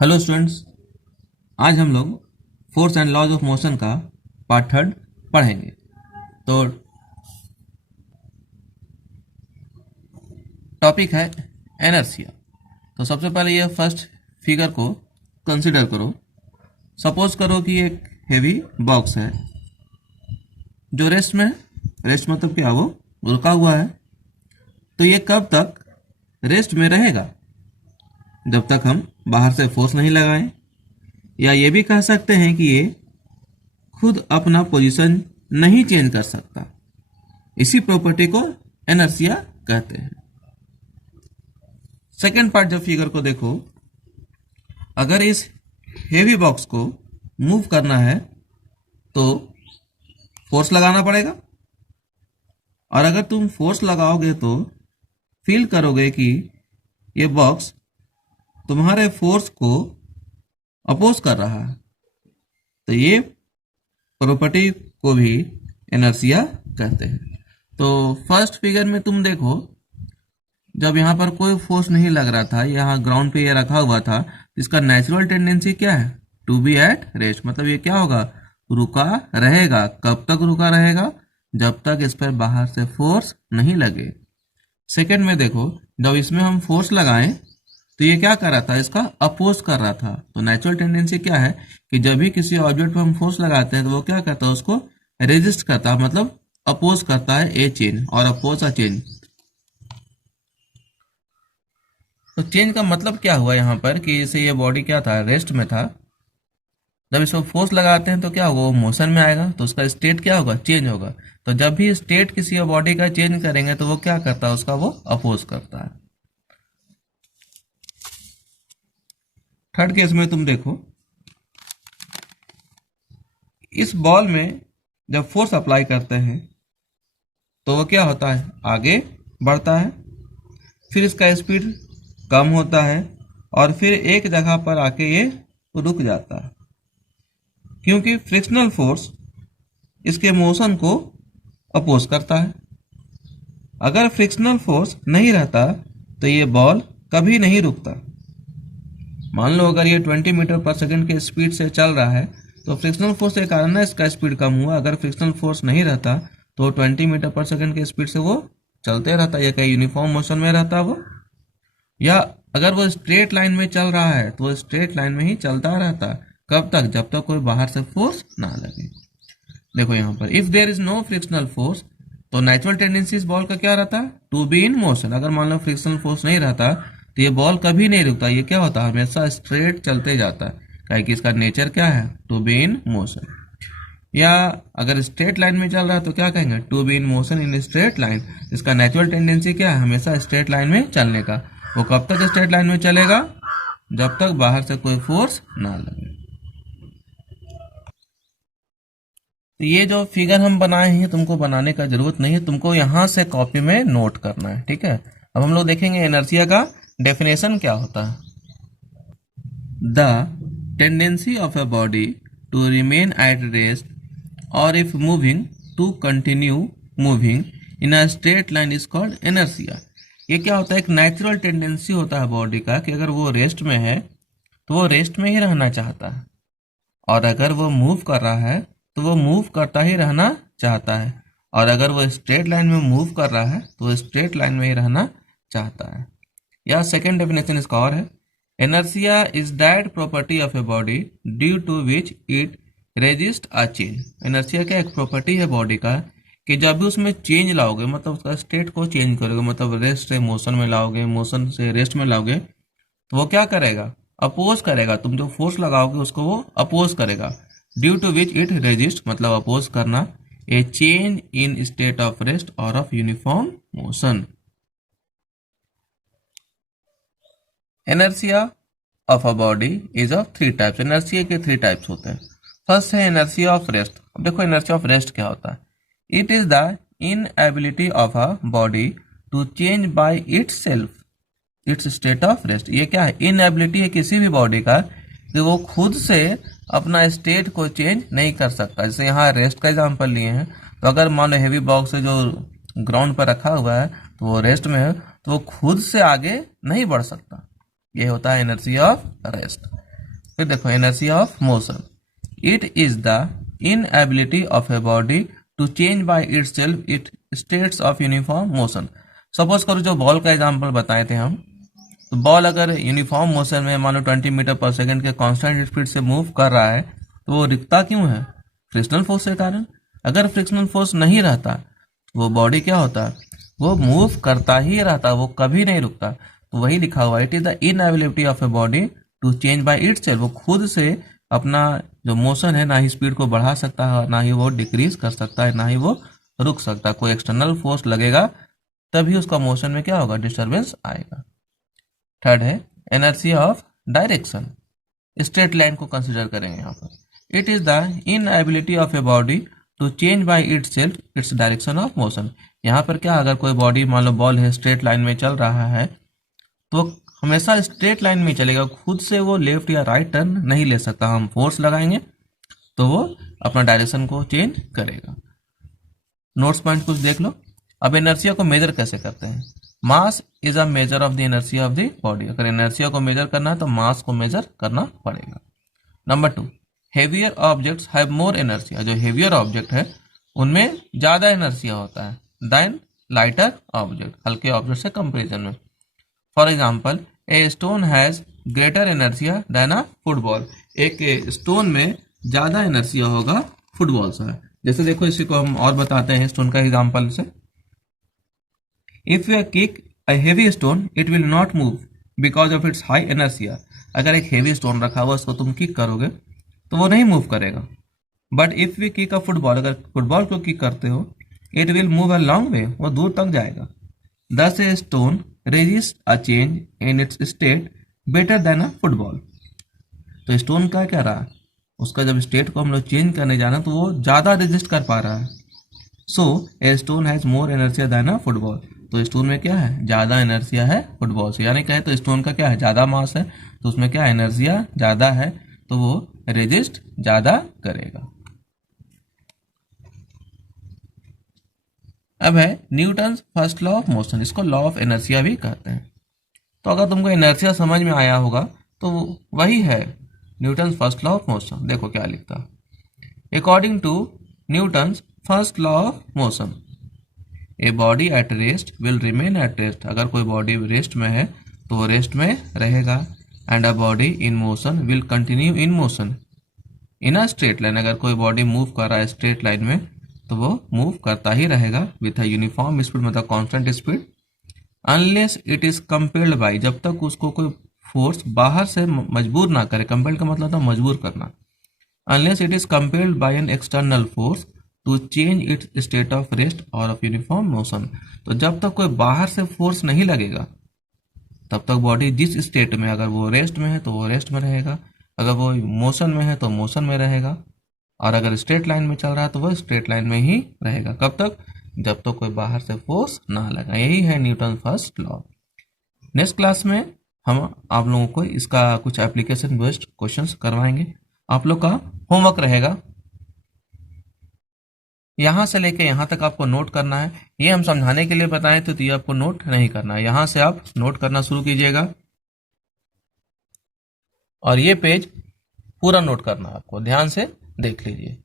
Hello students. आज हम लोग force and laws of motion का पार्ट थर्ड पढ़ेंगे। तो टॉपिक है एनर्सिया। तो सबसे पहले ये फर्स्ट फिगर को कंसिडर करो। सपोज करो कि एक हेवी बॉक्स है जो रेस्ट में है। रेस्ट मतलब क्या, वो रुका हुआ है। तो ये कब तक रेस्ट में रहेगा? जब तक हम बाहर से फोर्स नहीं लगाएं, या ये भी कह सकते हैं कि ये खुद अपना पोजीशन नहीं चेंज कर सकता। इसी प्रॉपर्टी को एनर्सिया कहते हैं। सेकेंड पार्ट जब फिगर को देखो, अगर इस हेवी बॉक्स को मूव करना है तो फोर्स लगाना पड़ेगा, और अगर तुम फोर्स लगाओगे तो फील करोगे कि ये बॉक्स तुम्हारे फोर्स को अपोज कर रहा है। तो ये प्रॉपर्टी को भी इनर्शिया कहते हैं। तो फर्स्ट फिगर में तुम देखो, जब यहाँ पर कोई फोर्स नहीं लग रहा था, यहाँ ग्राउंड पे ये रखा हुआ था, इसका नेचुरल टेंडेंसी क्या है? To be at rest. मतलब ये क्या होगा? रुका रहेगा। कब तक रुका रहेगा? जब तक इस पर बाहर से फोर्स नहीं लगे। सेकेंड में देखो, जब इसमें हम फोर्स लगाएं तो ये क्या कर रहा था? इसका अपोज कर रहा था। तो नेचुरल टेंडेंसी क्या है कि जब भी किसी ऑब्जेक्ट पर हम फोर्स लगाते हैं तो वो क्या करता है? उसको रेजिस्ट करता है, मतलब अपोज करता है। ए चेंज और अपोज अ चेंज। तो चेंज का मतलब क्या हुआ यहाँ पर कि जैसे ये बॉडी क्या था? रेस्ट में था। जब इसको फोर्स लगाते हैं तो क्या होगा? वो मोशन में आएगा, तो उसका स्टेट क्या होगा? चेंज होगा। तो जब भी स्टेट किसी बॉडी का चेंज करेंगे तो वो क्या करता है? उसका वो अपोज करता है। थर्ड केस में तुम देखो, इस बॉल में जब फोर्स अप्लाई करते हैं तो वो क्या होता है? आगे बढ़ता है, फिर इसका स्पीड कम होता है, और फिर एक जगह पर आके ये रुक जाता है, क्योंकि फ्रिक्शनल फोर्स इसके मोशन को अपोज करता है। अगर फ्रिक्शनल फोर्स नहीं रहता तो ये बॉल कभी नहीं रुकता। मान लो अगर ये 20 मीटर पर सेकंड के स्पीड से चल रहा है तो फ्रिक्शनल फोर्स के कारण ना इसका स्पीड कम हुआ। अगर फ्रिक्शनल फोर्स नहीं रहता तो 20 मीटर पर सेकंड के स्पीड से वो चलते रहता, या कहीं यूनिफॉर्म मोशन में रहता वो। या अगर वो स्ट्रेट लाइन में चल रहा है तो वो स्ट्रेट लाइन में ही चलता रहता। कब तक? जब तक कोई बाहर से फोर्स ना लगे। देखो यहाँ पर, if there is no frictional force, तो नेचुरल टेंडेंसी इस बॉल का क्या रहता है? To be in motion. अगर मान लो फ्रिक्शनल फोर्स नहीं रहता तो ये बॉल कभी नहीं रुकता। ये क्या होता है? हमेशा स्ट्रेट चलते जाता है, क्या कि इसका नेचर क्या है? To be in motion. या अगर स्ट्रेट लाइन में चल रहा है तो क्या कहेंगे? To be in motion in straight line. इसका नेचुरल टेंडेंसी क्या है? हमेशा स्ट्रेट लाइन में चलने का। वो कब तक स्ट्रेट लाइन में चलेगा? जब तक बाहर से कोई फोर्स ना लगे। तो ये जो फिगर हम बनाए हैं तुमको बनाने का जरूरत नहीं है, तुमको यहाँ से कॉपी में नोट करना है, ठीक है। अब हम लोग देखेंगे इनर्शिया का डेफिनेशन क्या होता है। The tendency of a body to remain at rest और if moving to continue moving in a straight line is called inertia. ये क्या होता है? एक नेचुरल टेंडेंसी होता है बॉडी का कि अगर वो रेस्ट में है तो वो रेस्ट में ही रहना चाहता है, और अगर वो मूव कर रहा है तो वो मूव करता ही रहना चाहता है, और अगर वो स्ट्रेट लाइन में मूव कर रहा है तो वो स्ट्रेट लाइन में ही रहना चाहता है। या सेकेंड डेफिनेशन इसका और है, inertia is that property of a body due to which it resist a change. Inertia क्या एक प्रॉपर्टी है बॉडी का कि जब भी उसमें चेंज लाओगे, मतलब उसका स्टेट को चेंज करोगे, मतलब रेस्ट से मोशन में लाओगे, मोशन से रेस्ट में लाओगे, तो वो क्या करेगा? अपोज करेगा। तुम जो फोर्स लगाओगे उसको वो अपोज करेगा। Due to which it resist मतलब अपोज करना a change in state of rest और of uniform motion. Inertia of a body is of three types. Inertia के थ्री टाइप्स होते हैं। फर्स्ट है इनर्शिया ऑफ रेस्ट। अब देखो इनर्शिया ऑफ रेस्ट क्या होता है। It is the inability of a body to change by itself its state of rest. ये क्या है? इनएबिलिटी है किसी भी बॉडी का कि वो खुद से अपना स्टेट को चेंज नहीं कर सकता। जैसे यहाँ रेस्ट का एग्जांपल लिए हैं, तो अगर मान लो हेवी बॉक्स है जो ग्राउंड पर रखा हुआ है तो वो रेस्ट में है, तो वो खुद से आगे नहीं बढ़ सकता। ये होता है इनर्शिया ऑफ रेस्ट। फिर देखो inertia of motion, it is the inability of a body to change by itself it states of uniform motion. Suppose करो जो बॉल का एग्जांपल बताए थे हम, तो बॉल अगर यूनिफॉर्म मोशन में मान लो 20 मीटर पर सेकंड के कांस्टेंट स्पीड से मूव कर रहा है, तो वो रुकता क्यों है? फ्रिक्शनल फोर्स के कारण। अगर फ्रिक्शनल फोर्स नहीं रहता वो बॉडी क्या होता, वो मूव करता ही रहता, वो कभी नहीं रुकता। तो वही लिखा हुआ, it is the inability of a body to change by itself, वो खुद से अपना जो मोशन है ना ही स्पीड को बढ़ा सकता है, ना ही वो डिक्रीज कर सकता है, ना ही वो रुक सकता है। कोई एक्सटर्नल फोर्स लगेगा तभी उसका मोशन में क्या होगा, डिस्टर्बेंस आएगा। थर्ड है inertia of direction, straight line को कंसिडर करेंगे यहाँ पर। It is the inability of a body to change by itself its direction of motion. यहाँ पर क्या, अगर कोई बॉडी मान लो बॉल है स्ट्रेट लाइन में चल रहा है तो हमेशा स्ट्रेट लाइन में चलेगा, खुद से वो लेफ्ट या राइट टर्न नहीं ले सकता। हम फोर्स लगाएंगे तो वो अपना डायरेक्शन को चेंज करेगा। नोट्स पॉइंट कुछ देख लो। अब इनर्शिया को मेजर कैसे करते हैं? Mass is a measure of the inertia of the body. अगर इनर्शिया को मेजर करना है तो मास को मेजर करना पड़ेगा। Number 2, heavier objects have more inertia. जो हेवियर ऑब्जेक्ट है उनमें ज्यादा इनर्शिया होता है देन लाइटर ऑब्जेक्ट, हल्के ऑब्जेक्ट से कंपेरिजन में। For example a stone has greater inertia than a football. एक स्टोन में ज्यादा इनर्शिया होगा फुटबॉल से। जैसे देखो इसी को हम और बताते हैं स्टोन का एग्जाम्पल से। If you kick a heavy stone it will not move because of its high inertia. अगर एक हेवी स्टोन रखा हुआ उसको तुम किक करोगे तो वो नहीं मूव करेगा। But if we kick a football, अगर फुटबॉल को किक करते हो, it will move a long way, वो दूर तक जाएगा। Thus a stone resist a change in its state better than a football. तो स्टोन का क्या रहा, उसका जब स्टेट को हम लोग चेंज करने जाना तो वो ज्यादा रेजिस्ट कर पा रहा है। So a stone has more energy than a football. तो स्टोन में क्या है, ज्यादा एनर्जिया है फुटबॉल से। यानी क्या है, तो स्टोन का क्या है, ज्यादा मास है तो उसमें क्या एनर्जिया ज्यादा है, तो वो रेजिस्ट ज्यादा करेगा। अब है Newton first law of motion, इसको लॉ ऑफ इनर्शिया भी कहते हैं। तो अगर तुमको इनर्शिया समझ में आया होगा तो वही है Newton first law of motion. देखो क्या लिखता है, according to Newton first law of motion a body at rest will remain at rest. अगर कोई बॉडी रेस्ट में है तो वो रेस्ट में रहेगा। And a body in motion will continue in motion in a straight line. अगर कोई बॉडी मूव कर रहा है स्ट्रेट लाइन में तो वो मूव करता ही रहेगा विथ अ यूनिफॉर्म स्पीड, मतलब constant speed, unless it is compelled by, जब तक उसको कोई फोर्स बाहर से मजबूर ना करे। कंपेल्ड का मतलब था मजबूर करना। Unless it is compelled by an external force to change its state of rest और ऑफ यूनिफॉर्म मोशन। तो जब तक कोई बाहर से फोर्स नहीं लगेगा तब तक बॉडी जिस स्टेट में, अगर वो रेस्ट में है तो वो रेस्ट में रहेगा, अगर वो मोशन में है तो मोशन में रहेगा, और अगर स्ट्रेट लाइन में चल रहा है तो वो स्ट्रेट लाइन में ही रहेगा। कब तक, जब तक कोई बाहर से फोर्स ना लगा। यही है Newton first law. Next class में हम आप लोगों को इसका कुछ एप्लीकेशन बेस्ड क्वेश्चंस करवाएंगे। आप लोग का होमवर्क रहेगा, यहां से लेके यहां तक आपको नोट करना है। ये हम समझाने के लिए बताएं तो ये आपको नोट नहीं करना है, यहां से आप नोट करना शुरू कीजिएगा और ये पेज पूरा नोट करना है आपको। ध्यान से देख लीजिए।